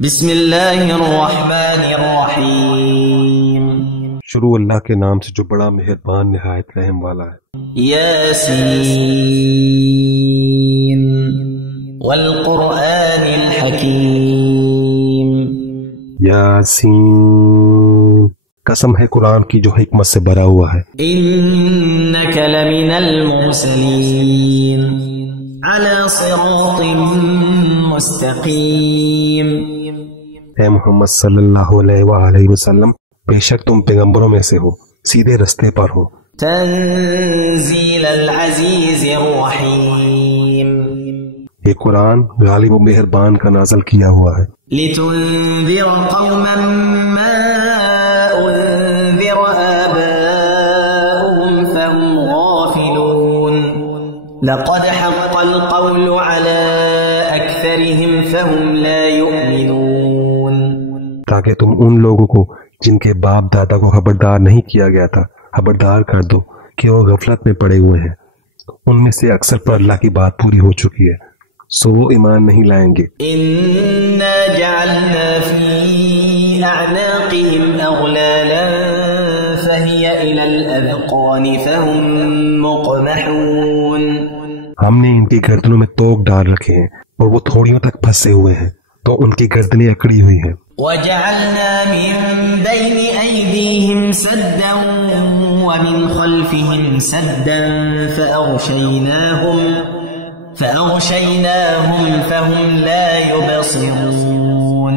بسم اللہ الرحمن الرحیم، شروع اللہ کے نام سے جو بڑا مہربان نہایت رحم والا ہے۔ یاسین والقرآن الحکیم، یاسین، قسم ہے قرآن کی جو حکمت سے بھرا ہوا ہے۔ انک لمن المرسلین علی صراط مستقیم، اے محمد صلی اللہ علیہ وآلہ وسلم، بے شک تم پیغمبروں میں سے ہو، سیدھے رستے پر ہو۔ تنزیل العزیز الرحیم، یہ قرآن غالب و مہربان کا نازل کیا ہوا ہے۔ لتنذر قوما ما انذر آباؤهم فهم غافلون، لقد حق القول على اکثرهم فهم لا يؤمنون، تاکہ تم ان لوگوں کو جن کے باپ دادا کو خبردار نہیں کیا گیا تھا خبردار کر دو کہ وہ غفلت میں پڑے ہوئے ہیں، ان میں سے اکثر پر اللہ کی بات پوری ہو چکی ہے، سو وہ ایمان نہیں لائیں گے۔ انا جعلنا في اعناقهم اغلالا فهي الى الاذقان فهم مقمحون، ہم نے ان کی گردنوں میں توق ڈال رکھے ہیں اور وہ تھوڑیوں تک پھنسے ہوئے ہیں تو ان کی گردنیں اکڑی ہوئی ہیں۔ وجعلنا من بين أيديهم سدا ومن خلفهم سدا فأغشيناهم فهم لا يبصرون،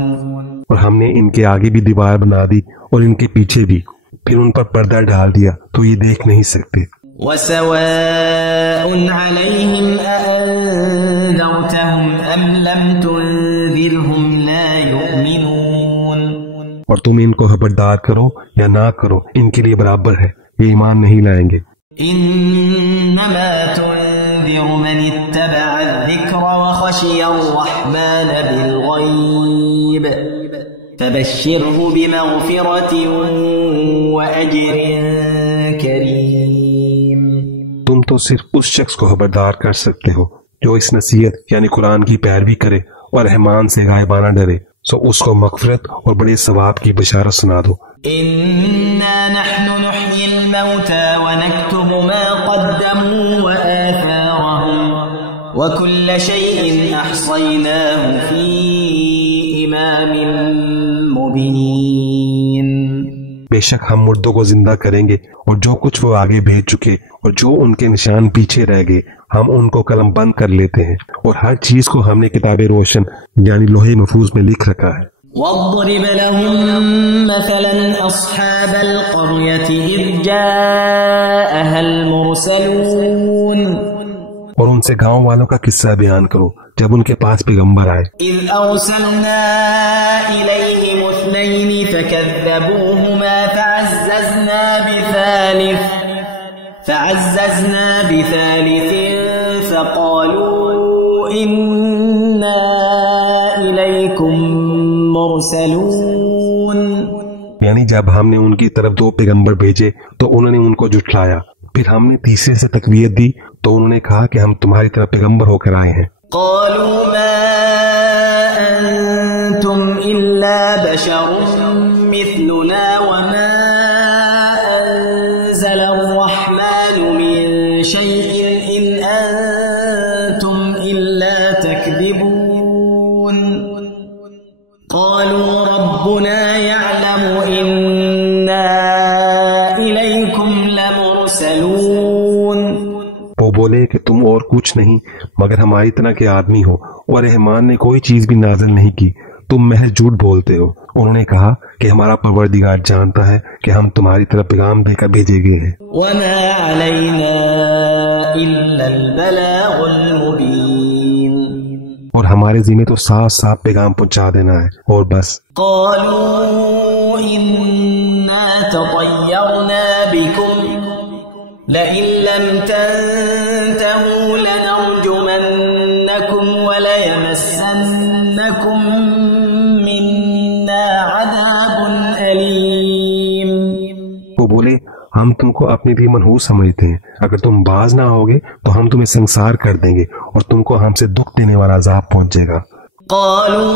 اور ہم نے ان کے آگے بھی دیوار بنا دی اور ان کے پیچھے بھی، پھر ان پر پردہ ڈال دیا تو یہ دیکھ نہیں سکتے۔ وسواء عليهم أأنذرتهم أم لم تنذرهم لا يؤمنون، اور تم ان کو خبردار کرو یا نہ کرو ان کے لیے برابر ہے، یہ ایمان نہیں لائیں گے۔ انما تنذر من اتبع الذکر وخشی الرحمن بالغیب فبشره بمغفرة وأجر کریم، تم تو صرف اس شخص کو خبردار کر سکتے ہو جو اس نصیحت یعنی قرآن کی پیروی کرے اور رحمان سے غائبانہ ڈرے، سو اس کو مغفرت اور بڑے ثواب کی بشارت سنا دو۔ انا نحن نحيي الموتى ونكتب ما قدموا وآثارهم وكل شيء احصيناه في امام مبين، بے شک ہم مردوں کو زندہ کریں گے اور جو کچھ وہ آگے بھیج چکے اور جو ان کے نشان پیچھے رہ گئے ہم ان کو قلم بند کر لیتے ہیں، اور ہر چیز کو ہم نے کتاب روشن یعنی لوح محفوظ میں لکھ رکھا ہے۔ واضرب لهم مثلا اصحاب القرية اذ جاءها المرسلون، اور ان سے گاؤں والوں کا قصہ بیان کرو جب ان کے پاس پیغمبر آئے۔ اذ ارسلنا الیہم اثنین فکذبوہما فعززنا بثالث فقالوا انا الیکم مرسلون، یعنی جب ہم نے ان کی طرف دو پیغمبر بھیجے تو انہوں نے ان کو جھٹلایا، پھر ہم نے تیسرے سے تقویت دی تو انہوں نے کہا کہ ہم تمہاری طرف پیغمبر ہو کر آئے ہیں۔ قالوا ما انتم الا بشر مثلنا وما انزل الرحمن من شيء ان انتم الا تكذبون، قالوا ربنا يعلم انا اليكم لمرسلون، وہ بولے کہ تم اور کچھ نہیں مگر ہماری طرح کے آدمی ہو اور رحمان نے کوئی چیز بھی نازل نہیں کی، تم محض جھوٹ بولتے ہو۔ انہوں نے کہا کہ ہمارا پروردگار جانتا ہے کہ ہم تمہاری طرف پیغام دے کر بھیجے گئے ہیں۔ وما علينا الا البلاغ المبين، اور ہمارے ذمہ تو صاف صاف پیغام پہنچا دینا ہے اور بس۔ قالوا انا تطيرنا بكم لئن لم تنتهوا لنرجمنكم وليمسنكم منا عذاب أليم، وہ بولے ہم تم کو اپنے بھی منحوس سمجھتے ہیں، اگر تم باز نہ ہوگے تو ہم تمہیں سنسار کر دیں گے اور تم کو ہم سے دکھ دینے والا عذاب پہنچے گا۔ قالوا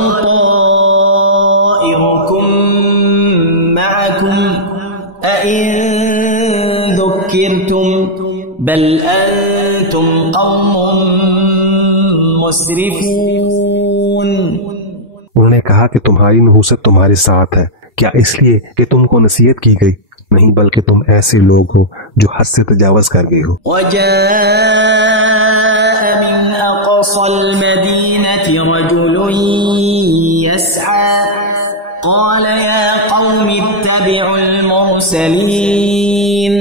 معكم أئن ذكرتم بل أنتم قوم مسرفون. انہوں نے کہا کہ تمہاری نحوست تمہارے ساتھ ہے، کیا اس لیے کہ تم کو نصیحت کی گئی؟ نہیں، بلکہ تم ایسے لوگ ہو جو حد سے تجاوز کر گئے ہو. وجاء من أقصى المدينة رجل يسعى قال يا قوم اتبعوا المرسلين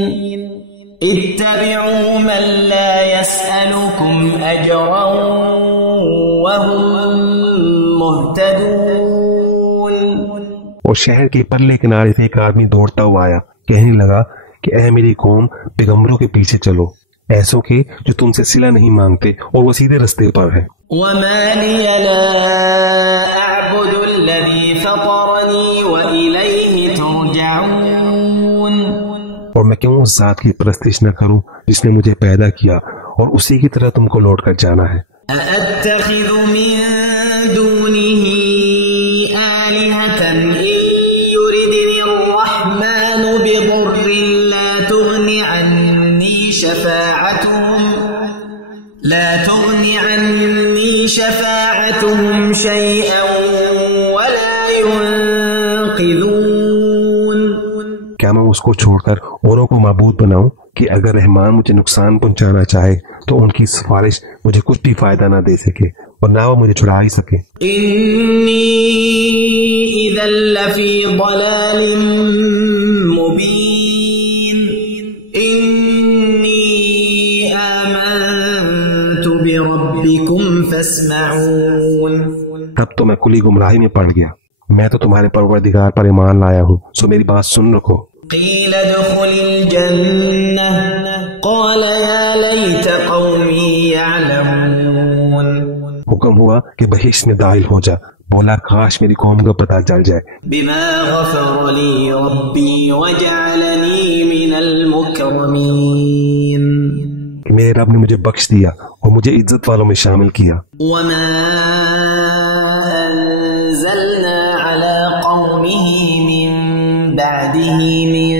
اتبعوا من لا يسألكم أجرا وهم مهتدون. اور شہر کے پرلے کنارے سے ایک آدمی دوڑتا ہوا آیا، کہنے لگا کہ اے میری قوم، پیغمبروں کے پیچھے چلو، ایسوں کے جو تم سے صلہ نہیں مانگتے اور وہ سیدھے رستے پر ہیں. وما لي لا أعبد الذي فطرني وإليه ترجعون. اور میں کیوں اس ذات کی پرستش نہ کروں جس نے مجھے پیدا کیا اور اسی کی طرح تم کو لوٹ کر جانا ہے. أأتخذ من دونه آلهة إن يردني الرحمن بضر لا تغني عني شفاعتهم شيئا ولا ينقذون. کیا میں اس کو چھوڑ کر اوروں کو معبود بناؤں کہ اگر رحمان مجھے نقصان پہنچانا چاہے تو ان کی سفارش مجھے کچھ بھی فائدہ نہ دے سکے اور نہ وہ مجھے چھڑا ہی سکے. إني إذا لفي ضلال مبين إني آمنت بربكم فاسمعون. تب تو میں کلی گمراہی میں پڑ گیا، میں تو تمہارے پروردگار پر ایمان لایا ہوں، سو میری بات سن رکھو. قيل ادخل الجنة قال يا ليت قومي يعلمون. حکم ہوا کہ بہشت میں داخل ہو جا، بولا کاش میری قوم کو پتہ چل جائے. بما غفر لي ربي وجعلني من المكرمين. کہ میرے رب نے مجھے بخش دیا اور مجھے عزت والوں میں شامل کیا. وما أنزلنا على قومه من بعده من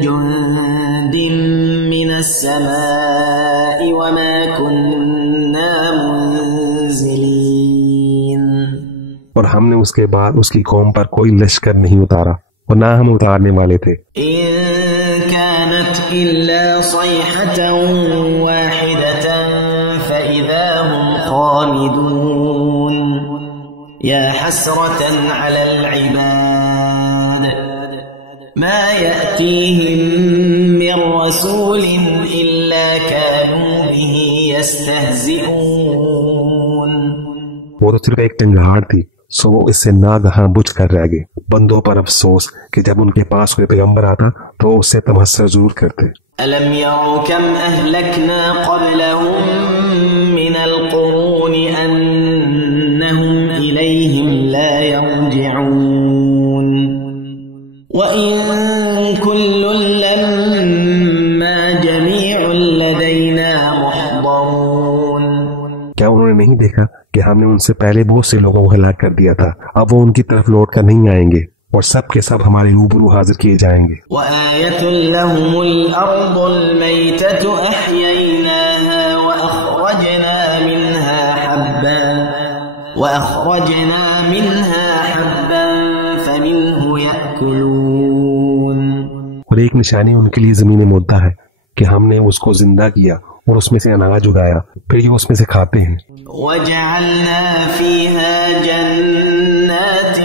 جند من السماء وما كنا منزلين. اور ہم نے اس کے بعد اس کی قوم پر کوئی لشکر نہیں اتارا اور نہ ہم اتارنے والے تھے. إن كانت إلا صيحة واحدة فإذا هم خامدون. يا حسرة على العباد ما يأتيهم من رسول إلا كانوا به يستهزئون. وہ تو صرف ایک چنگاڑ تھی، سو وہ اس سے ناگہاں بجھ کر رہ گئے. بندوں پر افسوس کہ جب ان کے پاس کوئی پیغمبر آتا تو اس سے تمسخر ضرور کرتے. ألم يروا كم أهلكنا قبلهم من القرون أنهم إليهم لا يرجعون وإن كل لما جميع لدينا محضرون. کیا انہوں نے نہیں دیکھا کہ ہم نے ان سے پہلے بہت سے لوگوں کو ہلاک کر دیا تھا، اب وہ ان کی طرف لوٹ کر نہیں آئیں گے اور سب کے سب ہمارے روبرو حاضر کیے جائیں گے. وآية لهم الأرض الميتة أحييناها وأخرجنا منها حبا فمنه يأكلون. اور ایک نشانی ان کے لیے زمین مردہ ہے کہ ہم نے اس کو زندہ کیا اور اس میں سے اناج اگایا، پھر یہ اس میں سے کھاتے ہیں. وجعلنا فيها جنات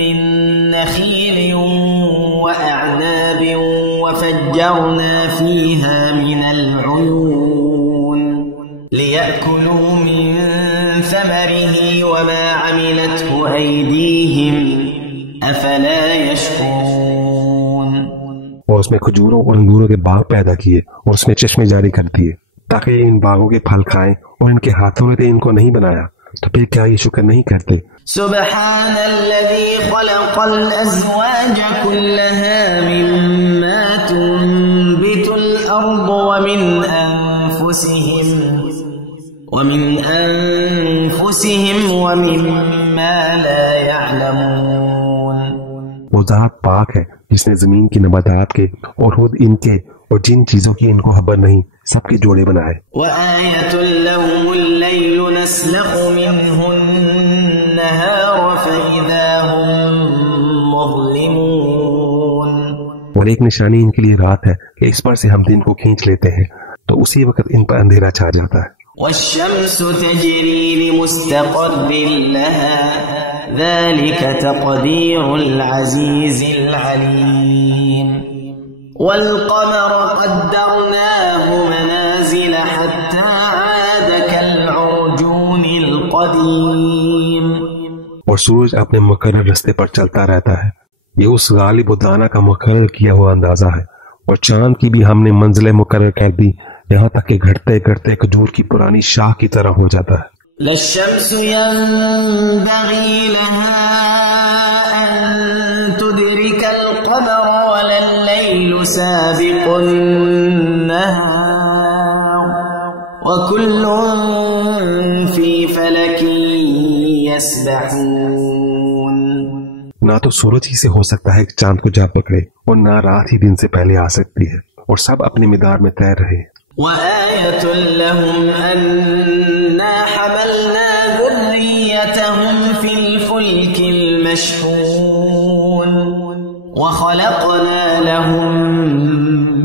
من نخيل وأعناب وفجرنا فيها من العيون ليأكلوا من ثمره وما عملته أيديهم أفلا يشكرون. اور اس میں کھجوروں اور انگوروں کے باغ پیدا کیے اور اس میں چشمے جاری کر دیے تاکہ ان باغوں کے پھل کھائیں، اور ان کے ہاتھوں نے ان کو نہیں بنایا، تو پھر کیا یہ شکر نہیں کرتے؟ سبحان الذي خلق الأزواج كلها مما تنبت الأرض ومن أنفسهم ومما لا يعلمون. وہ ذات پاک ہے جس نے زمین کی نباتات کے اور خود ان کے اور جن چیزوں کی ان کو خبر نہیں سب کے جوڑے بنائے۔ وَآيَةٌ لَهُمُ اللَّيْلُ نَسْلَخُ مِنْهُ النَّهَارَ فَإِذَا هُمْ مُظْلِمُونَ، اور ایک نشانی ان کے لیے رات ہے کہ اس پر سے ہم دن کو کھینچ لیتے ہیں تو اسی وقت ان پر اندھیرا چھا جاتا ہے۔ وَالشَّمْسُ تَجْرِي لِمُسْتَقَرٍّ لَهَا ذَلِكَ تَقْدِيرُ الْعَزِيزِ الْعَلِيمِ وَالْقَمَرَ قَدَّرْنَاهُ مَنَازِلَ حَتَّى عَادَ كَالْعُرْجُونِ الْقَدِيمِ، اور سورج اپنے مقرر رستے پر چلتا رہتا ہے، یہ اس غالب و دانا کا مقرر کیا ہوا اندازہ ہے، اور چاند کی بھی ہم نے منزلیں مقرر کر دی یہاں تک کہ گھٹتے گھٹتے کھجور کی پرانی شاخ کی طرح ہو جاتا ہے۔ لَلشَّمْسُ يَنبَغِي لَهَا أَن تُدْرِكَ الْقَمَرَ وَلَا اللَّيْلُ سَابِقُ النَّهَارِ وَكُلٌّ فِي فَلَكٍ يَسْبَحُونَ۔ نہ تو سورج ہی سے ہو سکتا ہے کہ چاند کو جا پکڑے اور نہ رات ہی دن سے پہلے آ سکتی ہے، اور سب اپنے مدار میں تیر رہے۔ وَآيَةٌ لَهُمْ أَنَّا حَمَلْنَا ذُرِّيَّتَهُمْ فِي الْفُلْكِ الْمَشْحُونِ وَخَلَقْنَا لَهُم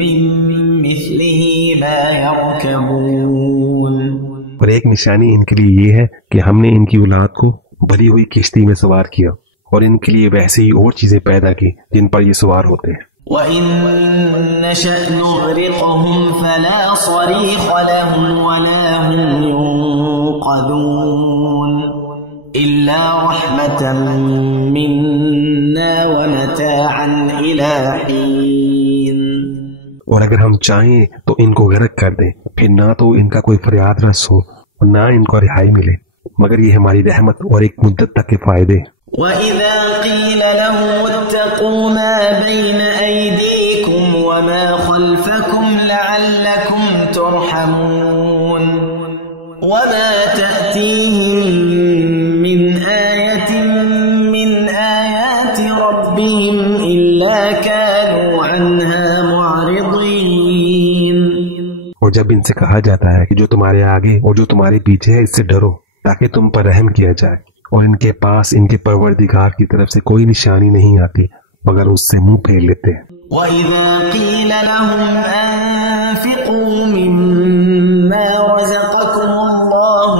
مِّن مِّثْلِهِ مَا يَرْكَبُونَ، اور ایک نشانی ان کے لیے یہ ہے کہ ہم نے ان کی اولاد کو بھری ہوئی کشتی میں سوار کیا اور ان کے لیے ویسے ہی اور چیزیں پیدا کی جن پر یہ سوار ہوتے ہیں۔ وَإِن نَّشَأْ نُغْرِقْهُمْ فَلَا صَرِيخَ لَهُمْ وَلَا هُمْ يُنقَذُونَ إِلَّا رَحْمَةً مِّنَّا وَمَتَاعًا إِلَىٰ حِينٍ، اور اگر ہم چاہیں تو ان کو غرق کر دیں، پھر نہ تو ان کا کوئی فریاد رس ہو اور نہ ان کو رہائی ملے، مگر یہ ہماری رحمت اور ایک مدت تک کے فائدے۔ وَإِذَا قِيلَ لَهُمُ اتَّقُوا مَا بَيْنَ أَيْدِيكُمْ وَمَا خَلْفَكُمْ لَعَلَّكُمْ تُرْحَمُونَ وَمَا تَأْتِيهِم مِّنْ آيَةٍ مِّنْ آيَاتِ رَبِّهِمْ إِلَّا كَانُوا عَنْهَا مُعْرِضِينَ، اور جب ان سے کہا جاتا ہے کہ جو تمہارے آگے اور جو تمہارے پیچھے ہے اس سے ڈرو تاکہ تم پر رحم کیا جائے، اور ان کے پاس ان کے پروردگار کی طرف سے کوئی نشانی نہیں آتی مگر اس سے منہ پھیر لیتے ہیں۔ وَإِذَا قِيلَ لَهُمْ أَنفِقُوا مِمَّا رَزَقَكُمُ اللَّهُ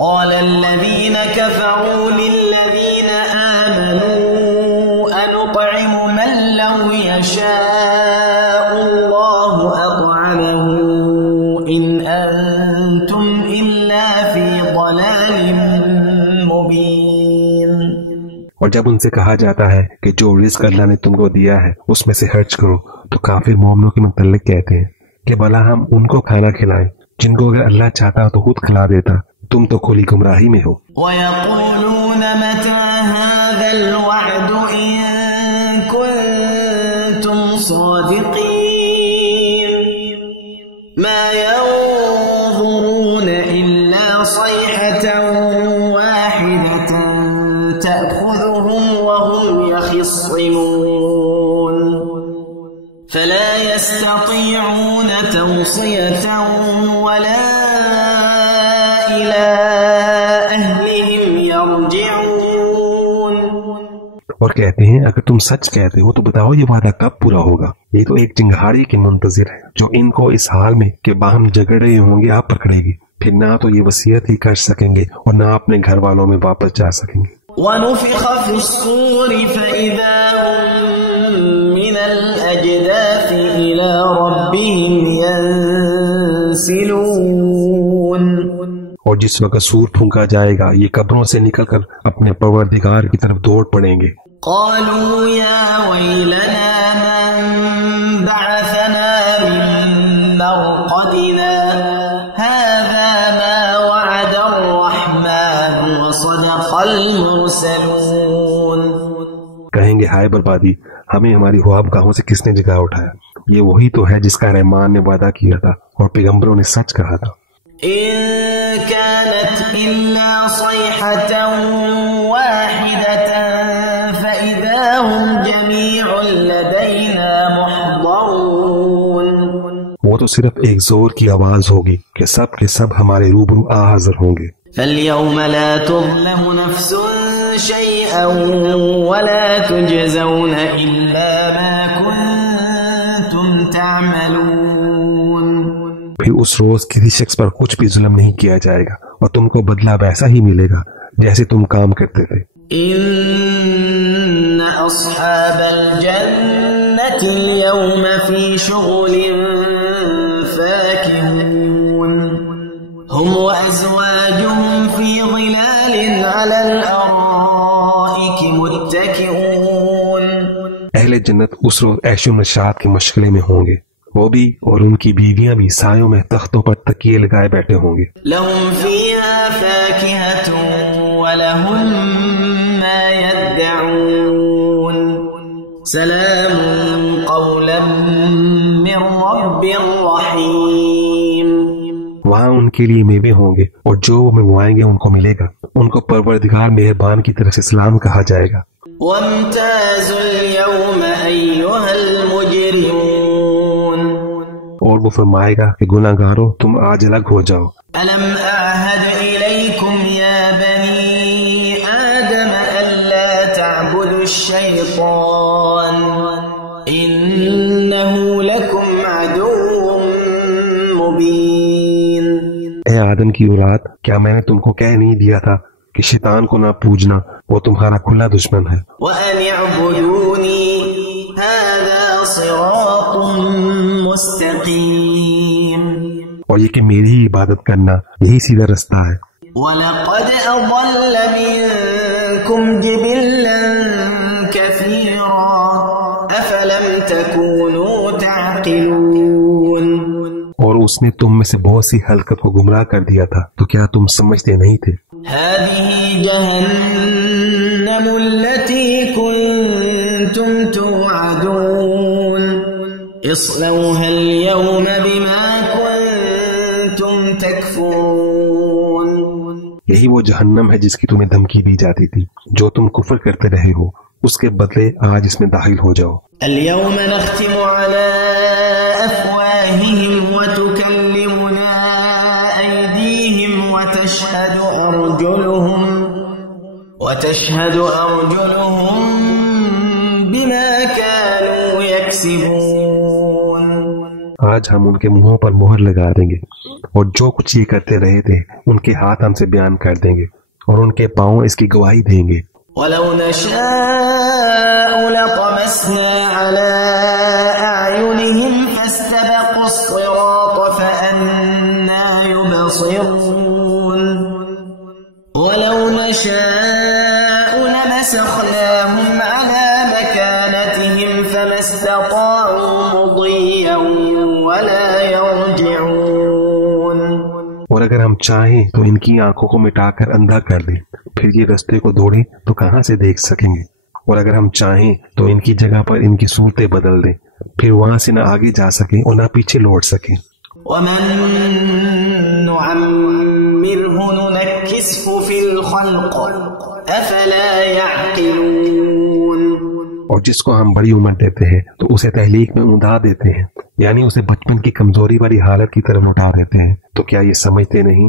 قَالَ الَّذِينَ كَفَرُوا لِلَّذِينَ آمَنُوا أَنُطْعِمُ مَن لَّوْ يَشَاءُ اللَّهُ أَطْعَمَهُ إِنْ أَنتُمْ إِلَّا فِي ضَلَالٍ مُّبِينٍ، اور جب ان سے کہا جاتا ہے کہ جو رزق اللہ نے تم کو دیا ہے اس میں سے خرچ کرو تو کافر مومنوں کے متعلق کہتے ہیں کہ بھلا ہم ان کو کھانا کھلائیں جن کو اگر اللہ چاہتا تو خود کھلا دیتا، تم تو کھلی گمراہی میں ہو۔ وَيَقُولُونَ مَتَىٰ هَٰذَا الْوَعْدُ إِن كُنتُمْ صَادِقِينَ مَا يَنظُرُونَ إِلَّا صَيْحَةً وَاحِدَةً تَأْخُذُهُمْ وَهُمْ يَخِصِّمُونَ فَلَا يَسْتَطِيعُونَ تَوْصِيَةً وَلَا إِلَىٰ أَهْلِهِمْ يَرْجِعُونَ، اور کہتے ہیں اگر تم سچ کہتے ہو تو بتاؤ یہ وعدہ کب پورا ہوگا، یہ تو ایک چنگھاڑی کے منتظر ہے جو ان کو اس حال میں کہ باہم جگڑ رہے ہوں گے آپ پکڑے گی، پھر نہ تو یہ وصیت ہی کر سکیں گے اور نہ اپنے گھر والوں میں واپس جا سکیں گے۔ وَنُفِخَ فِي الصُّورِ فَإِذَا هُم مِّنَ الْأَجْدَاثِ إِلَىٰ رَبِّهِمْ يَنسِلُونَ، اور جس وقت سور پھونکا جائے گا یہ قبروں سے نکل کر اپنے پروردگار کی طرف دوڑ پڑیں گے۔ قَالُوا يَا وَيْلَنَا مَن بَعَثَنَا مِن مَّرْقَدِنَا هَٰذَا مَا وَعَدَ الرَّحْمَٰنُ وَصَدَقَ الْمُرْسَلُونَ، کہیں گے ہائے بربادی، ہمیں ہماری خواب گاہوں سے کس نے جگا اٹھایا، یہ وہی تو ہے جس کا رحمان نے وعدہ کیا تھا اور پیغمبروں نے سچ کہا تھا۔ إن كانت إلا صيحة واحدة فإذا هم جميع لدينا محضرون. وہ تو صرف ایک زور کی آواز ہوگی کہ سب کے سب ہمارے روبرو حاضر ہوں گے. فاليوم لا تظلم نفس شيئا ولا تجزون إلا ما كنتم تعملون. پھر اس روز کسی شخص پر کچھ بھی ظلم نہیں کیا جائے گا اور تم کو بدلہ ویسا ہی ملے گا جیسے تم کام کرتے تھے. إن أصحاب الجنة اليوم في شغل فاكهون هم وأزواجهم في ظلال على الأرائك متكئون. اہل جنت اس روز عیش و نشاط کے مشغلے میں ہوں گے، وہ بھی اور ان کی بیویاں بھی سایوں میں تختوں پر تکیے لگائے بیٹھے ہوں گے. لهم فيها فاكهة ولهم ما يدعون سلام قولا من رب رحيم. وہاں ان کے لیے میوے ہوں گے اور جو وہ منگوائیں گے ان کو ملے گا. ان کو پروردگار مہربان کی طرف سے سلام کہا جائے گا. وامتازوا اليوم أيها المجرمون. اور وہ فرمائے گا کہ گناہ گارو تم آج الگ ہو جاؤ. ألم أعهد إليكم يا بني آدم ألا تعبدوا الشيطان إنه لكم عدو مبين. اے آدم کی اولاد، کیا میں نے تم کو کہہ نہیں دیا تھا کہ شیطان کو نہ پوجنا، وہ تمہارا کھلا دشمن ہے. وأن اعبدوني هذا صراط مستقيم. اور یہ کہ میری ہی عبادت کرنا یہی سیدھا رستہ ہے. وَلَقَدْ أَضَلَّ مِنكُمْ جِبِلًّا كَثِيرًا أَفَلَمْ تَكُونُوا تَعْقِلُونَ. اور اس نے تم میں سے بہت سی حلقت کو گمراہ کر دیا تھا، تو کیا تم سمجھتے نہیں تھے؟ هَذِهِ جَهَنَّمُ الَّتِي كُنتُمْ تُوعَدُونَ اصْلَوْهَا الْيَوْمَ بِمَا كُنتُمْ تَكْفُرُونَ. یہی وہ جہنم ہے جس کی تمہیں دھمکی دی جاتی تھی، جو تم کفر کرتے رہے ہو، اس کے بدلے آج اس میں داخل ہو جاؤ. اليوم نختم على أفواههم وتكلمنا أيديهم وتشهد أرجلهم بما كانوا يكسبون. آج ہم ان کے منہوں پر مہر لگا دیں گے اور جو کچھ یہ کرتے رہے تھے ان کے ہاتھ ہم سے بیان کر دیں گے اور ان کے پاؤں اس کی گواہی دیں گے. وَلَوْ نَشَاءُ لَطَمَسْنَا عَلَىٰ أَعْيُنِهِمْ فَاسْتَبَقُوا الصِّرَاطَ فَأَنَّىٰ يُبْصِرُونَ. وَلَوْ نَشَاءُ لَمَسَخْنَاهُمْ عَلَىٰ مَكَانَتِهِمْ فَمَا اسْتَطَاعُوا مُضِيًّا وَلَا يَرْجِعُونَ. اور اگر ہم چاہیں تو ان کی آنکھوں کو مٹا کر اندھا کر دیں، پھر یہ رستے کو دوڑیں تو کہاں سے دیکھ سکیں گے. اور اگر ہم چاہیں تو ان کی جگہ پر ان کی صورتیں بدل دیں، پھر وہاں سے نہ آگے جا سکیں اور نہ پیچھے لوٹ سکیں. وَمَن نُعَمِّرْهُ نُنَكِّسْهُ فِي الْخَلْقِ أَفَلَا يَعْقِلُونَ. اور جس کو ہم بڑی عمر دیتے ہیں تو اسے تحلیق میں اوندا دیتے ہیں، یعنی اسے بچپن کی کمزوری والی حالت کی طرف لوٹا دیتے ہیں، تو کیا یہ سمجھتے نہیں؟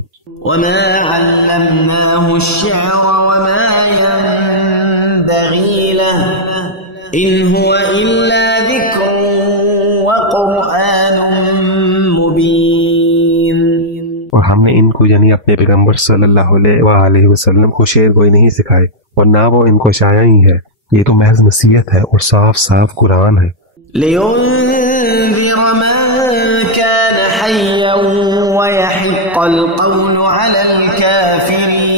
وَمَا عَلَّمْنَاهُ الشِّعْرَ وَمَا يَنبَغِي لَهُ إِنْ هُوَ إِلَّا ذِكْرٌ وَقُرْآنٌ مُبِينٌ. اور ہم نے ان کو یعنی اپنے پیغمبر صلی اللہ علیہ وآلہ وسلم کو شعر گوئی نہیں سکھائے اور نہ وہ ان کو شاعر ہی ہے، یہ تو محض نصیحت ہے اور صاف صاف قرآن ہے. لِيُنذِرَ مَن كَانَ حَيًّا وَيَحِقَّ الْقَوْلُ عَلَى الْكَافِرِينَ.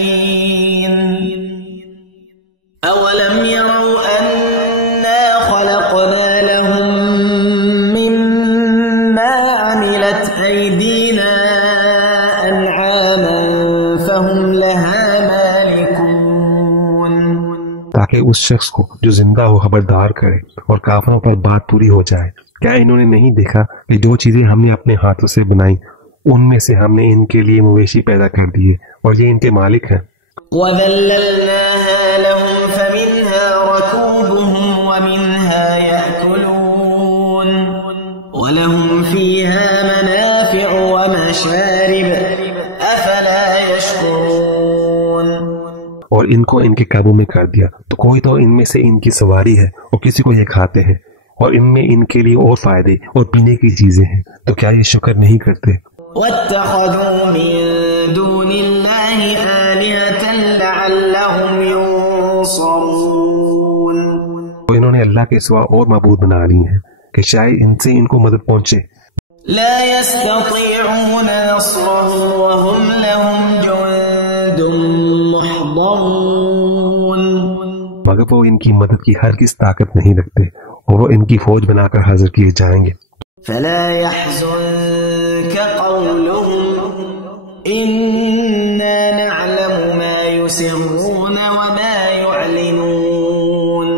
أَوَلَمْ يَرَوْا أَنَّا خَلَقْنَا لَهُم مِّمَّا عَمِلَتْ أَيْدِينَا أَنْعَامًا فَهُمْ لَهَا مَالِكُونَ. تاکہ اس شخص کو جو زندہ ہو خبردار کرے اور کافروں پر بات پوری ہو جائے. کیا انہوں نے نہیں دیکھا کہ جو چیزیں ہم نے اپنے ہاتھوں سے بنائی ان میں سے ہم نے ان کے لیے مویشی پیدا کر دیے اور یہ ان کے مالک ہیں. وَذَلَّلْنَاهَا لَهُمْ فَمِنْهَا رَكُوبُهُمْ وَمِنْهَا يَأْكُلُونَ وَلَهُمْ فِيهَا مَنَافِعُ وَمَشَارِبُ أَفَلَا يَشْكُرُونَ. اور ان کو ان کے قابو میں کر دیا تو کوئی تو ان میں سے ان کی سواری ہے اور کسی کو یہ کھاتے ہیں، اور ان میں ان کے لیے اور فائدے اور پینے کی چیزیں ہیں، تو کیا یہ شکر نہیں کرتے؟ وَاتَّخَذُوا مِن دُونِ اللَّهِ آلِهَةً لَعَلَّهُمْ يُنصَرُونَ. تو انہوں نے اللہ کے سوا اور معبود بنا لی ہیں کہ شاید ان سے ان کو مدد پہنچے. لا يستطيعون نصرهم وهم لهم جند محضرون. مگر وہ ان کی مدد کی ہرگز طاقت نہیں رکھتے اور وہ ان کی فوج بنا کر حاضر کیے جائیں گے. فلا يحزنك قولهم إنا نعلم ما يسرون وما يعلنون.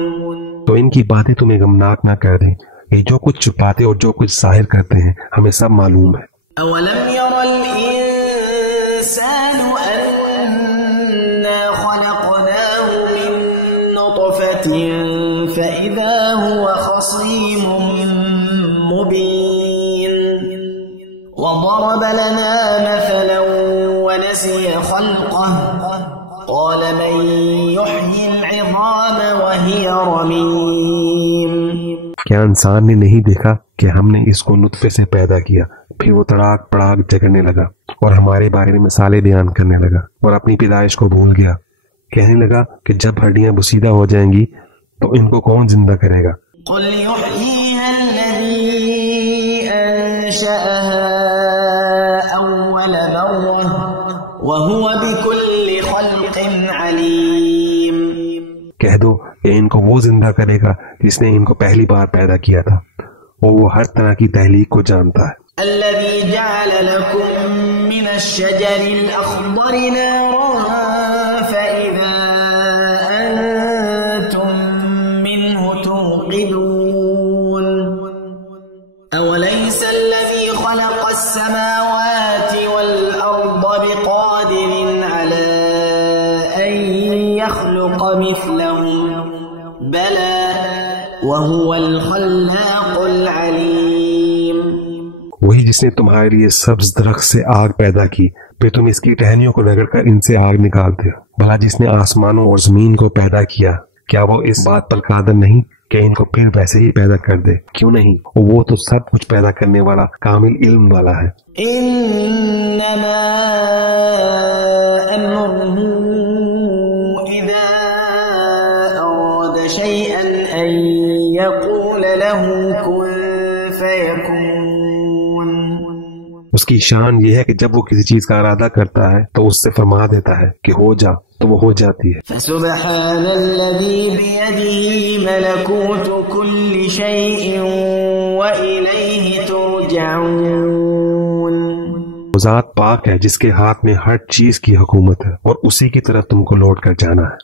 تو ان کی باتیں تمہیں غمناک نہ کر دیں، یہ جو کچھ چھپاتے اور جو کچھ ظاہر کرتے ہیں ہمیں سب معلوم ہے. أولم ير الإنسان أنا خلقناه من نطفة فإذا هو خصيم مبين وضرب لنا مثلا ونسي خلقه قال من يحيي العظام وهي رميم. کیا انسان نے نہیں دیکھا کہ ہم نے اس کو نطفے سے پیدا کیا، پھر وہ تڑاک پڑاک جگڑنے لگا اور ہمارے بارے میں مثالیں بیان کرنے لگا اور اپنی پیدائش کو بھول گیا. کہنے لگا کہ جب ہڈیاں بسیدہ ہو جائیں گی تو ان کو کون زندہ کرے گا؟ قل يحييها الذي أنشأها أول مرة وهو بكل خلق عليم. کہہ دو کہ ان کو وہ زندہ کرے گا جس نے ان کو پہلی بار پیدا کیا تھا، اور وہ ہر طرح کی تخلیق کو جانتا ہے. الذي جعل لكم من الشجر الأخضر نارا فإذا أنتم منه توقدون. أوليس الذي خلق السماوات والأرض بقادر على أن يخلق مثلهم بلى وهو الخلاق العليم. وہی جس نے تمہارے لیے سبز درخت سے آگ پیدا کی، پھر تم اس کی ٹہنیوں کو رگڑ کر ان سے آگ نکالتے ہو. بھلا جس نے آسمانوں اور زمین کو پیدا کیا، کیا وہ اس بات پر قادر نہیں کہ ان کو پھر ویسے ہی پیدا کر دے؟ کیوں نہیں، وہ تو سب کچھ پیدا کرنے والا کامل علم والا ہے. انما امره اذا اراد شيئا ان يقول له كن فيكون. اس کی شان یہ ہے کہ جب وہ کسی چیز کا ارادہ کرتا ہے تو اس سے فرما دیتا ہے کہ ہو جا، تو وہ ہو جاتی ہے. فسبحان الذي بيده ملكوت كل شيء وإليه ترجعون. وہ ذات پاک ہے جس کے ہاتھ میں ہر چیز کی حکومت ہے اور اسی کی طرف تم کو لوٹ کر جانا ہے.